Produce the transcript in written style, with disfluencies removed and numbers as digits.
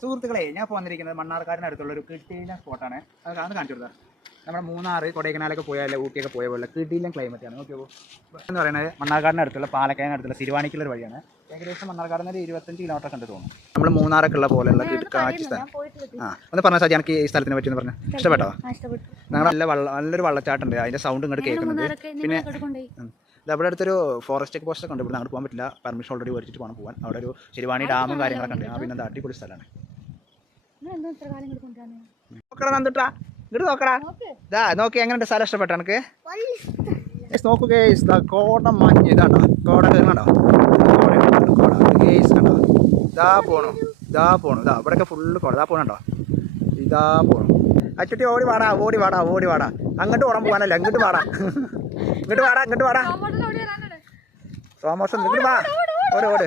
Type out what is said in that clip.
സുഹൃത്തുക്കളെ ഞാൻ ഇപ്പോൾ വന്നിരിക്കുന്നത് മണ്ണാർക്കാടിനടുത്തുള്ള ഒരു കിട്ടിയില്ല സ്പോട്ടാണ്. അത് കാണിച്ചു കൊടുത്താൽ നമ്മുടെ മൂന്നാർ കൊടൈക്കനാലൊക്കെ പോയാൽ ഊട്ടിയൊക്കെ പോയ പോലെ കിടിലൻ ക്ലൈമറ്റാണ്. നോക്കിയോ എന്ന് പറയുന്നത് മണ്ണാർക്കാടിനടുത്തുള്ള പാലക്കാടിനടുത്തുള്ള സിരുവാണിക്കുള്ളൊരു വഴിയാണ്. ഏകദേശം മണ്ണാർക്കാട് നിന്ന് 25 കിലോമീറ്റർ കണ്ടു തോന്നുന്നു. നമ്മൾ മൂന്നാറൊക്കെ ഉള്ള പോലെയുള്ള കാറ്റ് സ്ഥലം. ഒന്ന് പറഞ്ഞാൽ സാർ എനിക്ക് ഈ സ്ഥലത്തിനെ പറ്റി പറഞ്ഞു ഇഷ്ടപ്പെട്ടോ? ഞങ്ങൾ നല്ലൊരു വെള്ളച്ചാട്ടുണ്ട്, അതിൻ്റെ സൗണ്ട് ഇങ്ങോട്ട് കേൾക്കുന്നുണ്ട്. പിന്നെ ഇത് അവിടെ അടുത്തൊരു ഫോറസ്റ്റ് ചെക്ക് പോസ്റ്റ് ഒക്കെ ഉണ്ട്. ഇവിടെ അങ്ങോട്ട് പോകാൻ പറ്റില്ല, പെർമിഷൻ ഓൾറെഡി മേടിച്ചിട്ട് വേണം പോകാൻ. അവിടെ ഒരു ശിരുവാണി ഡാമും കാര്യങ്ങളൊക്കെ ഉണ്ട്. പിന്നെ എന്താ അടിപൊളി സ്ഥലമാണ്. നോക്കടാ നന്ദിട്ടാ, ഇങ്ങോട്ട് നോക്കടാ. ഇതാ നോക്കി എങ്ങനെയുണ്ട് സ്ഥലം? ഇഷ്ടപ്പെട്ടോ എനിക്ക്? നോക്കൂ ഗേസ്, കോട മഞ്ഞ് ഇതാണ്ടോ, കോട കണ്ടോ, കോട ഗേസ് കണ്ടോ. ഇതാ പോണു ഇതാ ഇവിടെയൊക്കെ ഫുള്ള് കോട. ഇതാ പോണുണ്ടോ, ഇതാ പോണു. അച്ചുട്ടി ഓടി വാടാ അങ്ങോട്ട് ഓടാൻ പോകാനല്ല, ഇങ്ങോട്ട് വാടാ സോമോസം ഇങ്ങോട്ട് വാ, ഓട്